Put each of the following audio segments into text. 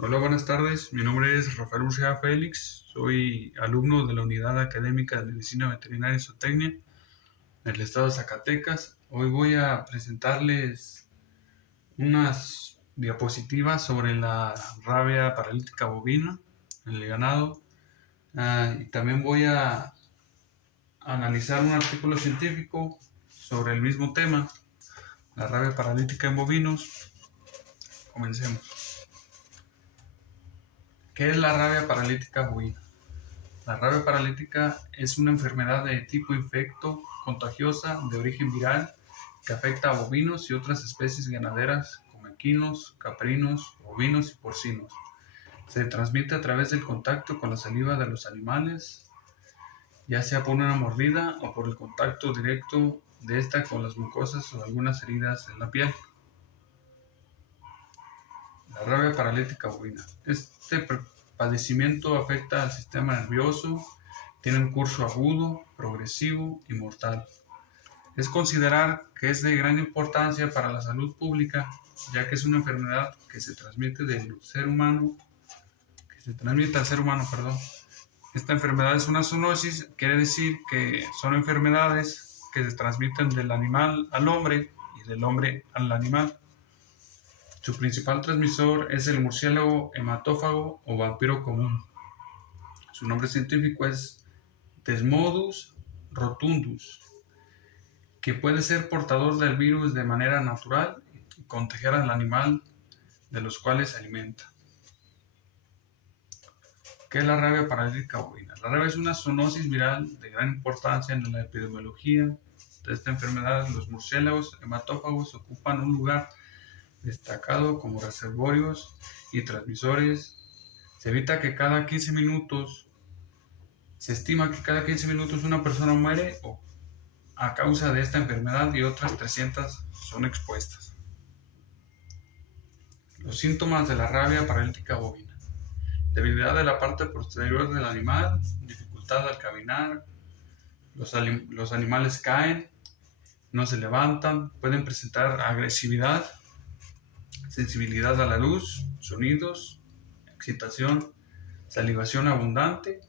Hola, buenas tardes. Mi nombre es Rafael Urrea Félix. Soy alumno de la Unidad Académica de Medicina Veterinaria y Zootecnia en el estado de Zacatecas. Hoy voy a presentarles unas diapositivas sobre la rabia paralítica bovina en el ganado. Y también voy a analizar un artículo científico sobre el mismo tema, la rabia paralítica en bovinos. Comencemos. ¿Qué es la rabia paralítica bovina? La rabia paralítica es una enfermedad de tipo infecto contagiosa de origen viral que afecta a bovinos y otras especies ganaderas como equinos, caprinos, bovinos y porcinos. Se transmite a través del contacto con la saliva de los animales, ya sea por una mordida o por el contacto directo de esta con las mucosas o algunas heridas en la piel. La rabia paralítica bovina. Este padecimiento afecta al sistema nervioso, tiene un curso agudo, progresivo y mortal. Es considerar que es de gran importancia para la salud pública, ya que es una enfermedad que se transmite del ser humano, que se transmite al ser humano, perdón. Esta enfermedad es una zoonosis, quiere decir que son enfermedades que se transmiten del animal al hombre y del hombre al animal. Su principal transmisor es el murciélago hematófago o vampiro común. Su nombre científico es Desmodus rotundus, que puede ser portador del virus de manera natural y contagiar al animal de los cuales se alimenta. ¿Qué es la rabia paralítica bovina? La rabia es una zoonosis viral de gran importancia en la epidemiología de esta enfermedad. Los murciélagos hematófagos ocupan un lugar destacado como reservorios y transmisores. Se evita que cada 15 minutos, se estima que cada 15 minutos una persona muere a causa de esta enfermedad y otras 300 son expuestas. Los síntomas de la rabia paralítica bovina. Debilidad de la parte posterior del animal, dificultad al caminar, los animales caen, no se levantan, pueden presentar agresividad, sensibilidad a la luz, sonidos, excitación, salivación abundante,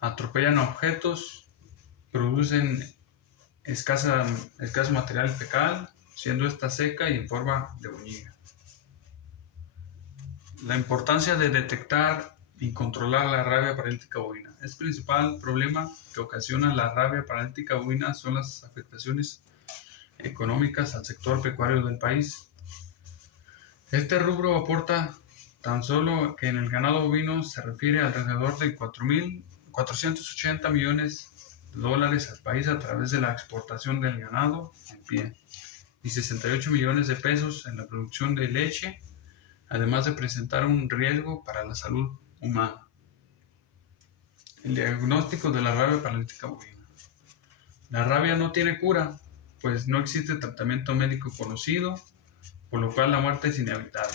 atropellan objetos, producen escaso material fecal, siendo esta seca y en forma de boñiga. La importancia de detectar y controlar la rabia paralítica bovina. El principal problema que ocasiona la rabia paralítica bovina son las afectaciones económicas al sector pecuario del país. Este rubro aporta tan solo que en el ganado bovino se refiere alrededor de 480 millones de dólares al país a través de la exportación del ganado en pie y 68 millones de pesos en la producción de leche, además de presentar un riesgo para la salud humana. El diagnóstico de la rabia paralítica bovina. La rabia no tiene cura, pues no existe tratamiento médico conocido, por lo cual la muerte es inevitable.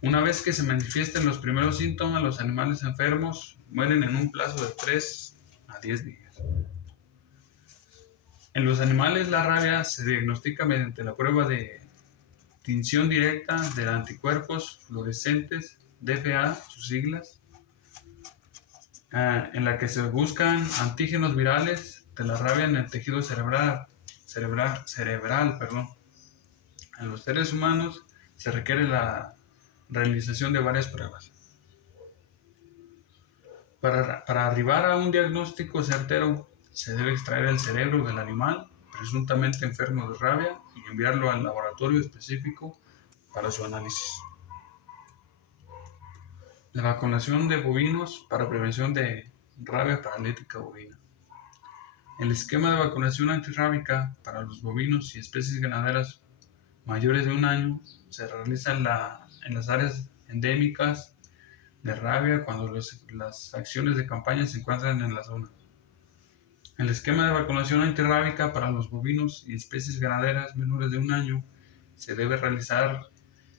Una vez que se manifiesten los primeros síntomas, los animales enfermos mueren en un plazo de 3 a 10 días. En los animales la rabia se diagnostica mediante la prueba de tinción directa de anticuerpos fluorescentes, DFA, sus siglas, en la que se buscan antígenos virales de la rabia en el tejido cerebral. En los seres humanos se requiere la realización de varias pruebas. Para arribar a un diagnóstico certero, se debe extraer el cerebro del animal presuntamente enfermo de rabia y enviarlo al laboratorio específico para su análisis. La vacunación de bovinos para prevención de rabia paralítica bovina. El esquema de vacunación antirrábica para los bovinos y especies ganaderas mayores de un año se realiza en las áreas endémicas de rabia cuando las acciones de campaña se encuentran en la zona. El esquema de vacunación antirrábica para los bovinos y especies ganaderas menores de un año se debe realizar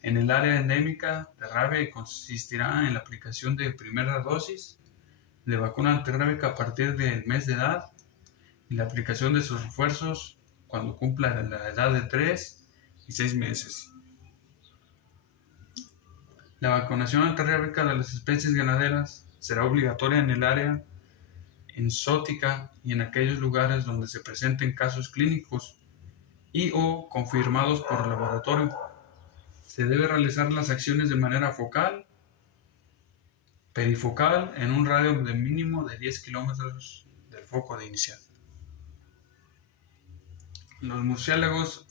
en el área endémica de rabia y consistirá en la aplicación de primera dosis de vacuna antirrábica a partir del mes de edad y la aplicación de sus refuerzos cuando cumpla la edad de 3 y 6 meses. La vacunación antirrábica de las especies ganaderas será obligatoria en el área exótica y en aquellos lugares donde se presenten casos clínicos y o confirmados por el laboratorio. Se debe realizar las acciones de manera focal, perifocal, en un radio de mínimo de 10 kilómetros del foco de inicial. Los murciélagos.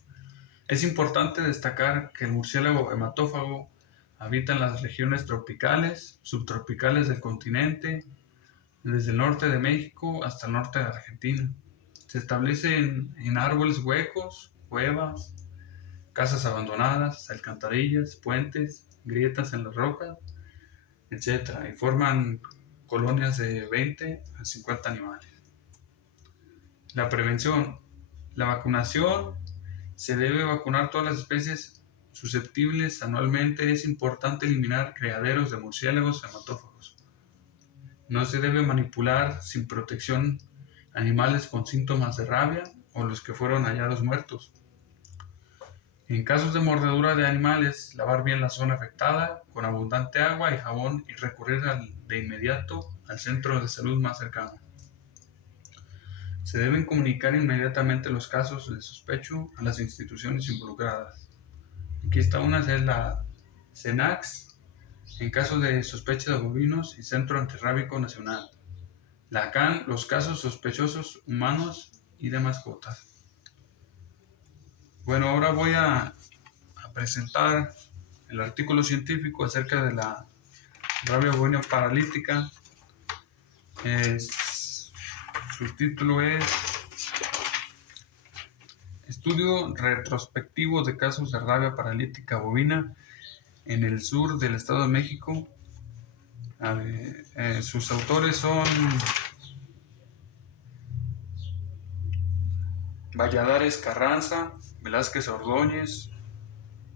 Es importante destacar que el murciélago hematófago habita en las regiones tropicales, subtropicales del continente, desde el norte de México hasta el norte de Argentina. Se establece en árboles huecos, cuevas, casas abandonadas, alcantarillas, puentes, grietas en las rocas, etc. Y forman colonias de 20 a 50 animales. La prevención. La vacunación. Se debe vacunar todas las especies susceptibles anualmente. Es importante eliminar criaderos de murciélagos hematófagos. No se debe manipular sin protección animales con síntomas de rabia o los que fueron hallados muertos. En casos de mordedura de animales, lavar bien la zona afectada con abundante agua y jabón y recurrir de inmediato al centro de salud más cercano. Se deben comunicar inmediatamente los casos de sospecho a las instituciones involucradas. Aquí está una, es la CENAX, en caso de sospecha de bovinos y Centro Antirrábico Nacional. La CAN, los casos sospechosos humanos y de mascotas. Bueno, ahora voy a presentar el artículo científico acerca de la rabia bovina paralítica. Su título es Estudio retrospectivo de casos de rabia paralítica bovina en el sur del Estado de México. Sus autores son Valladares Carranza, Velázquez Ordóñez,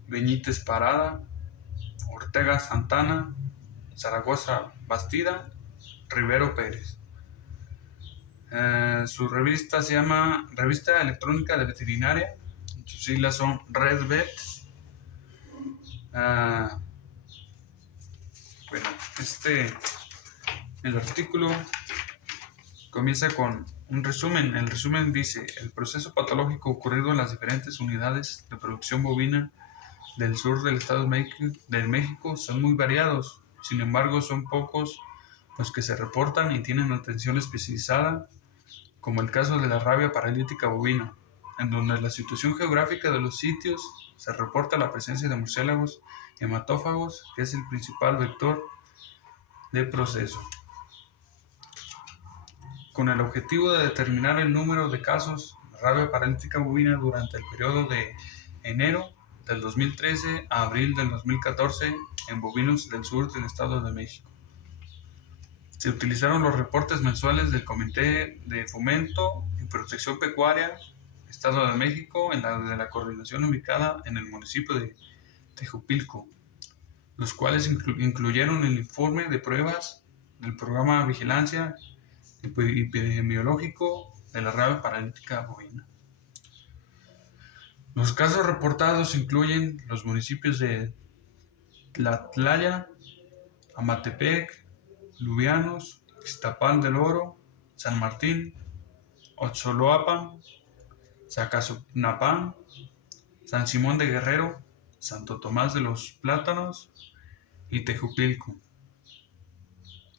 Beñítez Parada, Ortega Santana, Zaragoza Bastida, Rivero Pérez. Su revista se llama Revista Electrónica de Veterinaria. Sus siglas son RedVet. Bueno, el artículo comienza con un resumen. El resumen dice: el proceso patológico ocurrido en las diferentes unidades de producción bovina del sur del Estado de México son muy variados. Sin embargo, son pocos los que se reportan y tienen atención especializada, como el caso de la rabia paralítica bovina, en donde la situación geográfica de los sitios se reporta la presencia de murciélagos hematófagos, que es el principal vector del proceso. Con el objetivo de determinar el número de casos de rabia paralítica bovina durante el periodo de enero del 2013 a abril del 2014 en bovinos del sur del Estado de México. Se utilizaron los reportes mensuales del Comité de Fomento y Protección Pecuaria Estado de México de la coordinación ubicada en el municipio de Tejupilco, los cuales incluyeron el informe de pruebas del programa de vigilancia epidemiológico de la rabia paralítica bovina. Los casos reportados incluyen los municipios de Tlatlaya, Amatepec, Lubianos, Ixtapan del Oro, San Martín, Otzoloapan, Zacazunapán, San Simón de Guerrero, Santo Tomás de los Plátanos y Tejupilco.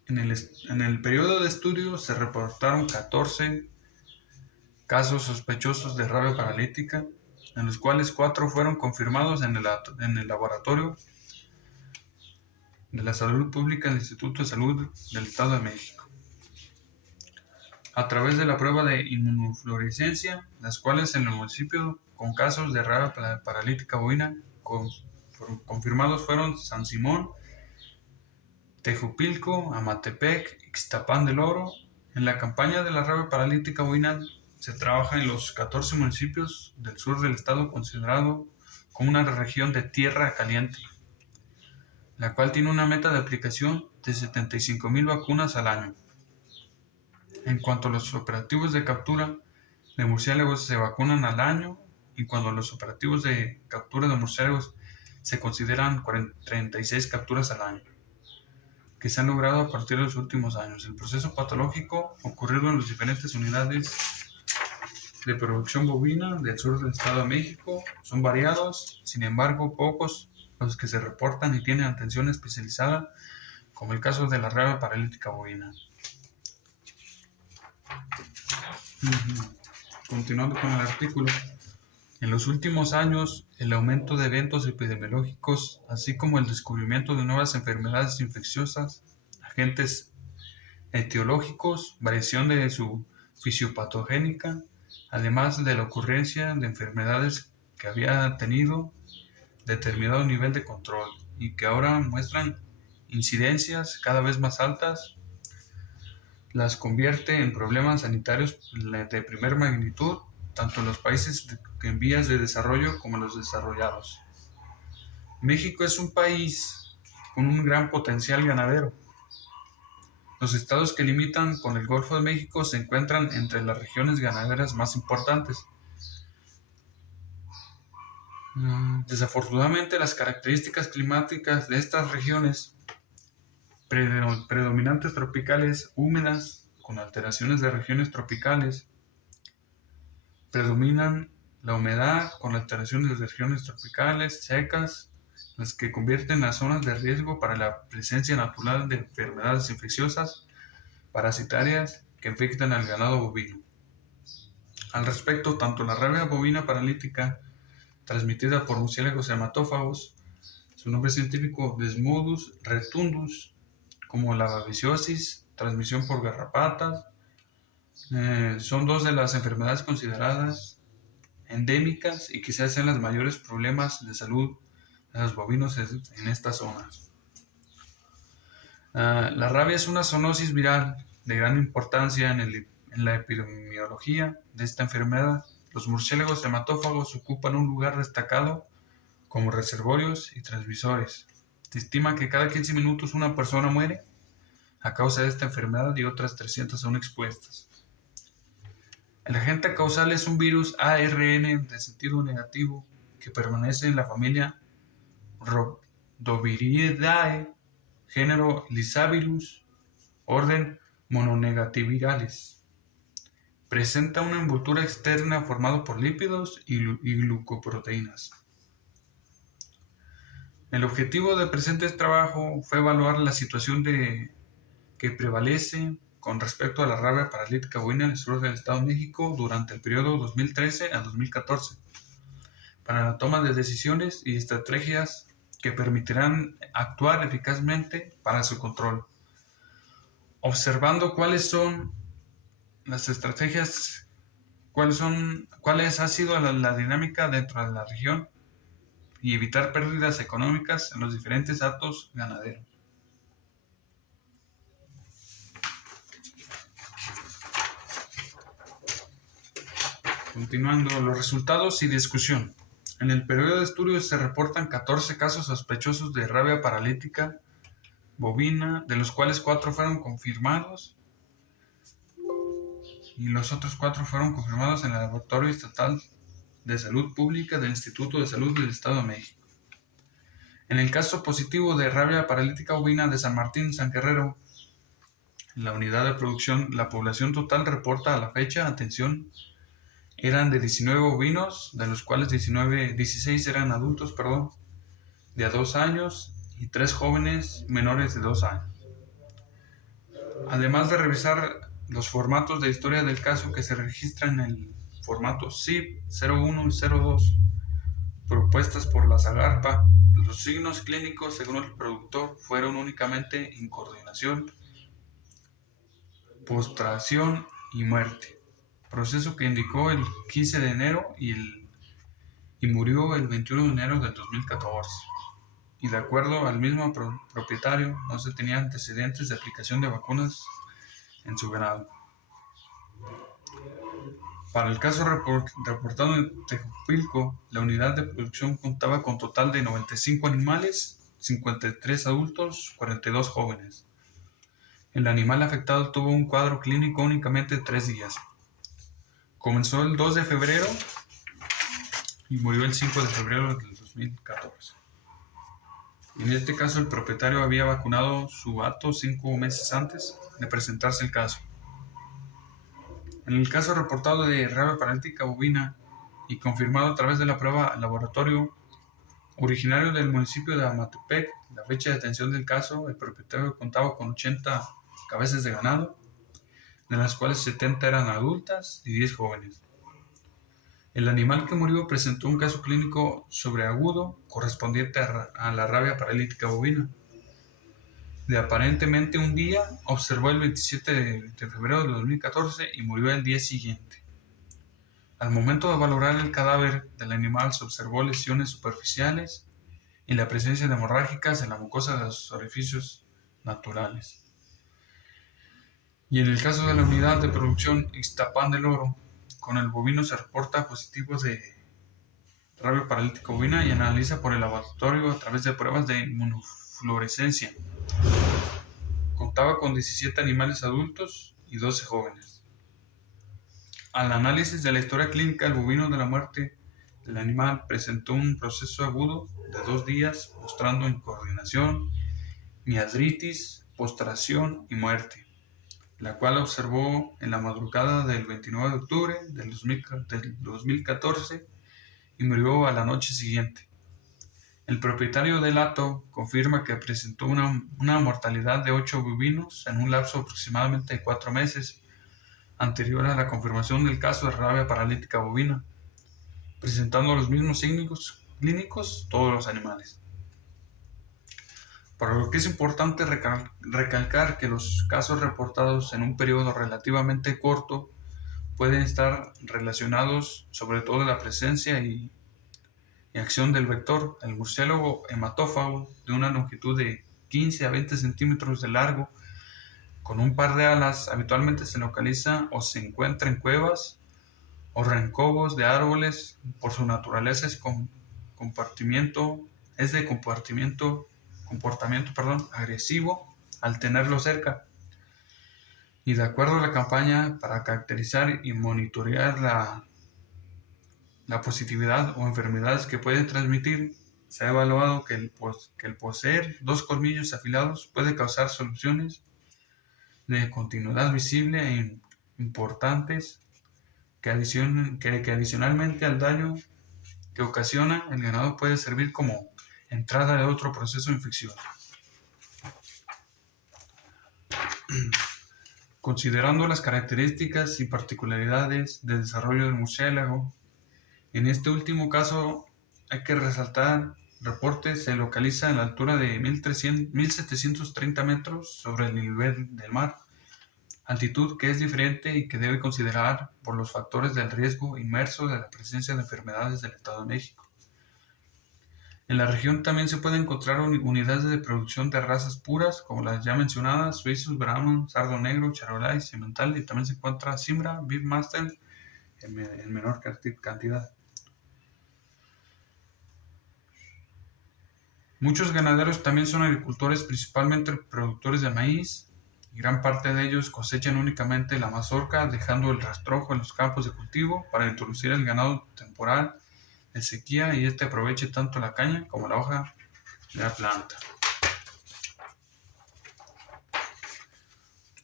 En el periodo de estudio se reportaron 14 casos sospechosos de rabia paralítica, en los cuales 4 fueron confirmados en el laboratorio de la Salud Pública del Instituto de Salud del Estado de México, a través de la prueba de inmunofluorescencia, las cuales en el municipio con casos de rabia paralítica bovina confirmados fueron San Simón, Tejupilco, Amatepec, Ixtapan del Oro. En la campaña de la rabia paralítica bovina se trabaja en los 14 municipios del sur del estado considerado como una región de tierra caliente, la cual tiene una meta de aplicación de 75,000 vacunas al año. En cuanto a los operativos de captura de murciélagos se vacunan al año, y cuando los operativos de captura de murciélagos se consideran 36 capturas al año, que se han logrado a partir de los últimos años. El proceso patológico ocurrido en las diferentes unidades de producción bovina del sur del Estado de México son variados, sin embargo, pocos los que se reportan y tienen atención especializada, como el caso de la rabia paralítica bovina. Continuando con el artículo, en los últimos años, el aumento de eventos epidemiológicos, así como el descubrimiento de nuevas enfermedades infecciosas, agentes etiológicos, variación de su fisiopatogénica, además de la ocurrencia de enfermedades que había tenido determinado nivel de control y que ahora muestran incidencias cada vez más altas, las convierte en problemas sanitarios de primer magnitud, tanto en los países en vías de desarrollo como en los desarrollados. México es un país con un gran potencial ganadero. Los estados que limitan con el Golfo de México se encuentran entre las regiones ganaderas más importantes. Desafortunadamente, las características climáticas de estas regiones, predominantes tropicales húmedas, con alteraciones de regiones tropicales, predominan la humedad con alteraciones de regiones tropicales secas, las que convierten las zonas de riesgo para la presencia natural de enfermedades infecciosas parasitarias que infectan al ganado bovino. Al respecto, tanto la rabia bovina paralítica, transmitida por murciélagos hematófagos, su nombre científico Desmodus retundus, como la babesiosis, transmisión por garrapatas, son dos de las enfermedades consideradas endémicas y quizás sean los mayores problemas de salud de los bovinos en estas zonas. La rabia es una zoonosis viral de gran importancia en la epidemiología de esta enfermedad. Los murciélagos hematófagos ocupan un lugar destacado como reservorios y transmisores. Se estima que cada 15 minutos una persona muere a causa de esta enfermedad y otras 300 son expuestas. El agente causal es un virus ARN de sentido negativo que permanece en la familia Rhodoviridae, género Lyssavirus, orden mononegativirales. Presenta una envoltura externa formada por lípidos y glucoproteínas. El objetivo del presente trabajo fue evaluar la situación que prevalece con respecto a la rabia paralítica bovina en el sur del Estado de México durante el periodo 2013 a 2014, para la toma de decisiones y estrategias que permitirán actuar eficazmente para su control. Observando cuáles son las estrategias, cuáles ha sido la dinámica dentro de la región y evitar pérdidas económicas en los diferentes actos ganaderos. Continuando, los resultados y discusión. En el periodo de estudio se reportan 14 casos sospechosos de rabia paralítica bovina, de los cuales 4 fueron confirmados y los otros 4 fueron confirmados en el Laboratorio Estatal de Salud Pública del Instituto de Salud del Estado de México. En el caso positivo de rabia paralítica bovina de San Martín, San Guerrero, en la unidad de producción, la población total reporta a la fecha, atención, eran de 19 bovinos, de los cuales 16 eran adultos, de a 2 años y 3 jóvenes menores de 2 años. Además de revisar los formatos de historia del caso que se registran en el formato CIP 01 y 02, propuestas por la Zagarpa, los signos clínicos, según el productor, fueron únicamente incoordinación, postración y muerte, proceso que indicó el 15 de enero y murió el 21 de enero del 2014. Y de acuerdo al mismo propietario, no se tenían antecedentes de aplicación de vacunas en su ganado. Para el caso reportado en Tejupilco, la unidad de producción contaba con total de 95 animales, 53 adultos, 42 jóvenes. El animal afectado tuvo un cuadro clínico únicamente de 3 días. Comenzó el 2 de febrero y murió el 5 de febrero del 2014. En este caso, el propietario había vacunado su hato 5 meses antes de presentarse el caso. En el caso reportado de rabia paralítica bovina y confirmado a través de la prueba al laboratorio, originario del municipio de Amatepec, la fecha de atención del caso, el propietario contaba con 80 cabezas de ganado, de las cuales 70 eran adultas y 10 jóvenes. El animal que murió presentó un caso clínico sobreagudo correspondiente a la rabia paralítica bovina. De aparentemente un día, observó el 27 de febrero de 2014 y murió el día siguiente. Al momento de valorar el cadáver del animal se observó lesiones superficiales y la presencia de hemorrágicas en la mucosa de los orificios naturales. Y en el caso de la unidad de producción Ixtapán del Oro, con el bovino se reporta positivos de rabia paralítica bovina y analiza por el laboratorio a través de pruebas de inmunofluorescencia. Contaba con 17 animales adultos y 12 jóvenes. Al análisis de la historia clínica, el bovino de la muerte del animal presentó un proceso agudo de 2 días, mostrando incoordinación, miadritis, postración y muerte, la cual observó en la madrugada del 29 de octubre del 2014 y murió a la noche siguiente. El propietario del hato confirma que presentó una mortalidad de 8 bovinos en un lapso aproximadamente de 4 meses, anterior a la confirmación del caso de rabia paralítica bovina, presentando los mismos signos clínicos todos los animales. Por lo que es importante recalcar que los casos reportados en un periodo relativamente corto pueden estar relacionados sobre todo a la presencia y acción del vector, el murciélago hematófago, de una longitud de 15 a 20 centímetros de largo, con un par de alas. Habitualmente se localiza o se encuentra en cuevas o rencobos de árboles. Por su naturaleza es de comportamiento agresivo al tenerlo cerca. Y de acuerdo a la campaña para caracterizar y monitorear la positividad o enfermedades que puede transmitir, se ha evaluado que el poseer 2 colmillos afilados puede causar soluciones de continuidad visible e importantes que adicionalmente al daño que ocasiona el ganado puede servir como entrada de otro proceso infeccioso. Considerando las características y particularidades de desarrollo del murciélago, en este último caso hay que resaltar, el reporte se localiza en la altura de 1730 metros sobre el nivel del mar, altitud que es diferente y que debe considerar por los factores del riesgo inmerso de la presencia de enfermedades del Estado de México. En la región también se pueden encontrar unidades de producción de razas puras, como las ya mencionadas, suizos, brahman, sardo negro, charolais, cimental, y también se encuentra Simra, Beefmaster en menor cantidad. Muchos ganaderos también son agricultores, principalmente productores de maíz, y gran parte de ellos cosechan únicamente la mazorca, dejando el rastrojo en los campos de cultivo para introducir el ganado temporal de sequía y este aproveche tanto la caña como la hoja de la planta.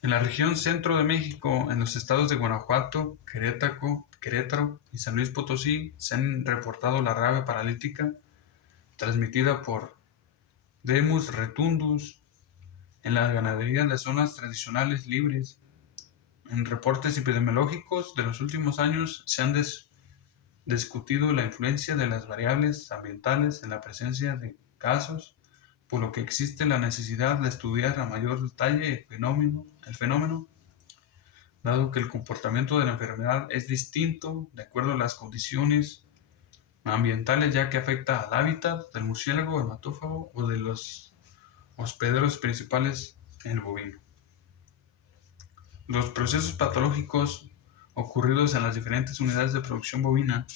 En la región centro de México, en los estados de Guanajuato, Querétaro y San Luis Potosí, se han reportado la rabia paralítica transmitida por Demus retundus en la ganadería de zonas tradicionales libres. En reportes epidemiológicos de los últimos años se han discutido la influencia de las variables ambientales en la presencia de casos, por lo que existe la necesidad de estudiar a mayor detalle el fenómeno, dado que el comportamiento de la enfermedad es distinto de acuerdo a las condiciones ambientales, ya que afecta al hábitat del murciélago hematófago o de los hospederos principales en el bovino. Los procesos patológicos ocurridos en las diferentes unidades de producción bovina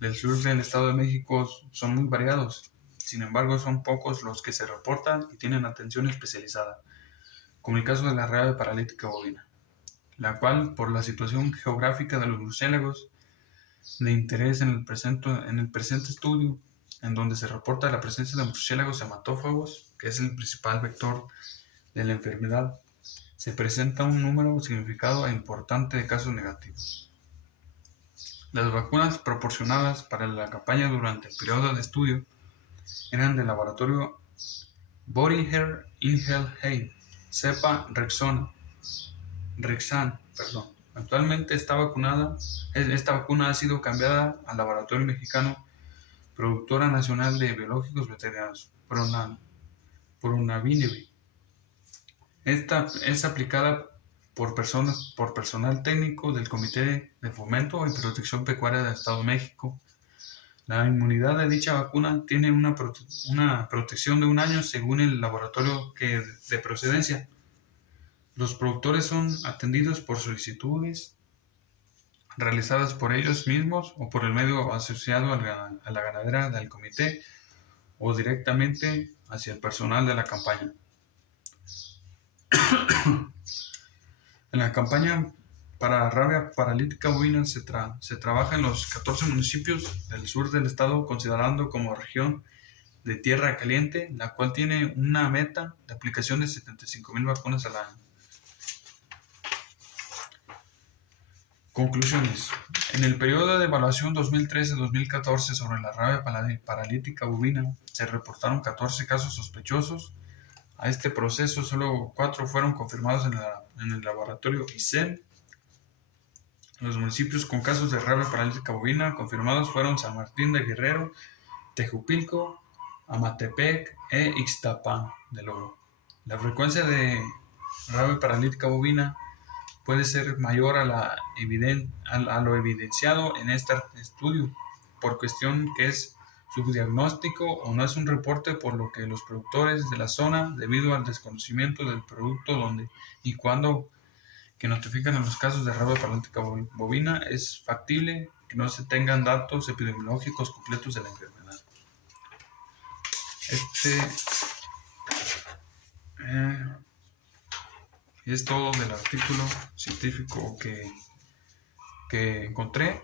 del sur del Estado de México son muy variados. Sin embargo, son pocos los que se reportan y tienen atención especializada, como el caso de la rabia paralítica bovina, la cual, por la situación geográfica de los murciélagos de interés en el presente estudio, en donde se reporta la presencia de murciélagos hematófagos, que es el principal vector de la enfermedad, se presenta un número significado e importante de casos negativos. Las vacunas proporcionadas para la campaña durante el periodo de estudio eran del laboratorio Boehringer Ingelheim, cepa Rexan. Actualmente esta vacuna ha sido cambiada al laboratorio mexicano Productora Nacional de Biológicos Veterinarios, Pronavinivi. Esta es aplicada por personal técnico del Comité de Fomento y Protección Pecuaria del Estado de México. La inmunidad de dicha vacuna tiene una protección de 1 año según el laboratorio de procedencia. Los productores son atendidos por solicitudes realizadas por ellos mismos o por el medio asociado a la ganadera del comité o directamente hacia el personal de la campaña. En la campaña para rabia paralítica bovina se trabaja en los 14 municipios del sur del estado, considerando como región de tierra caliente, la cual tiene una meta de aplicación de 75,000 vacunas al año. Conclusiones. En el periodo de evaluación 2013-2014 sobre la rabia paralítica bovina, se reportaron 14 casos sospechosos. A este proceso, solo 4 fueron confirmados en el laboratorio ISEM. Los municipios con casos de rabia paralítica bovina confirmados fueron San Martín de Guerrero, Tejupilco, Amatepec e Ixtapan del Oro. La frecuencia de rabia paralítica bovina puede ser mayor a lo evidenciado en este estudio, por cuestión que es subdiagnóstico o no es un reporte, por lo que los productores de la zona, debido al desconocimiento del producto donde y cuándo que notifican en los casos de rabia paralítica bovina, es factible que no se tengan datos epidemiológicos completos de la enfermedad. Es todo del artículo científico que encontré.